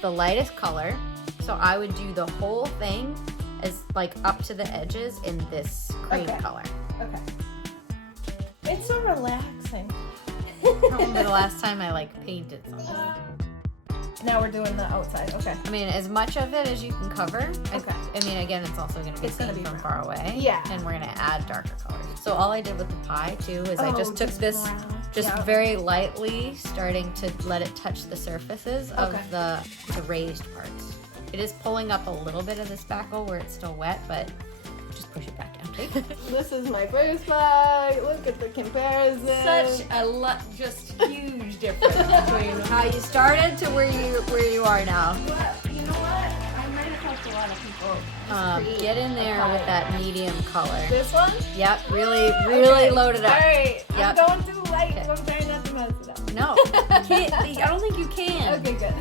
the lightest color. So I would do the whole thing as like up to the edges in this cream color. Okay. It's so relaxing. I remember the last time I like painted something. Now we're doing the outside. Okay. I mean, as much of it as you can cover. Okay. I mean, again, it's also going to be seen from far away. Yeah. And we're going to add darker colors. So all I did with the pie too is I just took this, brown. very lightly, starting to let it touch the surfaces of the raised parts. It is pulling up a little bit of the spackle where it's still wet, but just push it back down. This is my first pie. Look at the comparison. Such a just huge difference between how you started to where you are now. Well, you know what? I might have helped a lot of people. Get in there with that medium color. This one? Yep, really load it up. All right, Yep. I'm going too light. So I'm trying not to mess it up. No, I don't think you can. Okay, good.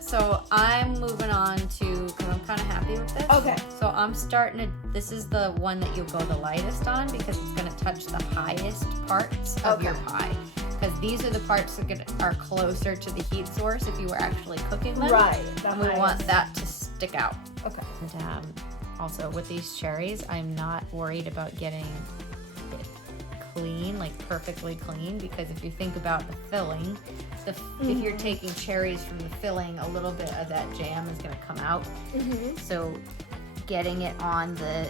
So I'm moving on to, because I'm kind of happy with this. Okay. So I'm starting to, this is the one that you'll go the lightest on because it's going to touch the highest parts of your pie. Because these are the parts that are closer to the heat source if you were actually cooking them. Right. And we want that to stick out. Okay. And also with these cherries, I'm not worried about getting it clean, like perfectly clean, because if you think about the filling, if you're taking cherries from the filling, a little bit of that jam is going to come out. So getting it on the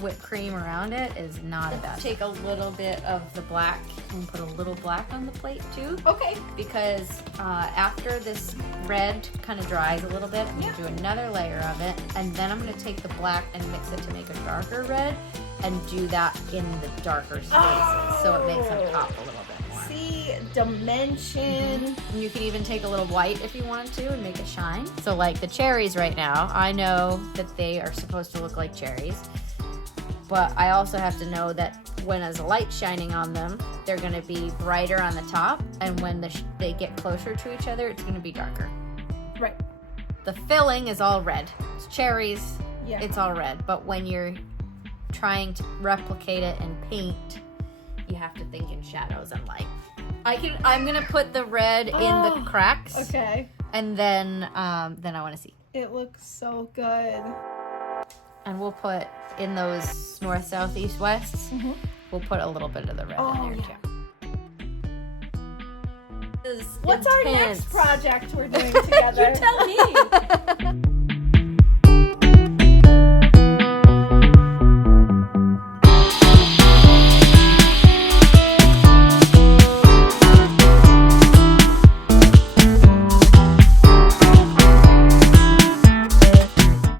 whipped cream around it is not a bad. Take a little bit of the black and put a little black on the plate too. Okay. Because after this red kind of dries a little bit, I'm going to do another layer of it, and then I'm going to take the black and mix it to make a darker red and do that in the darker spaces so it makes them pop a little bit more. See, dimension. And you can even take a little white if you wanted to and make it shine. So like the cherries right now, I know that they are supposed to look like cherries, but I also have to know that when there's a light shining on them, they're going to be brighter on the top, and when they get closer to each other, it's going to be darker. Right. The filling is all red. It's cherries, Yeah. it's all red. But when you're trying to replicate it in paint, you have to think in shadows and light. I'm going to put the red in the cracks. Okay. And then I want to see. It looks so good. And we'll put in those north, south, east, west, we'll put a little bit of the red in there too. What's our next project we're doing together? You tell me.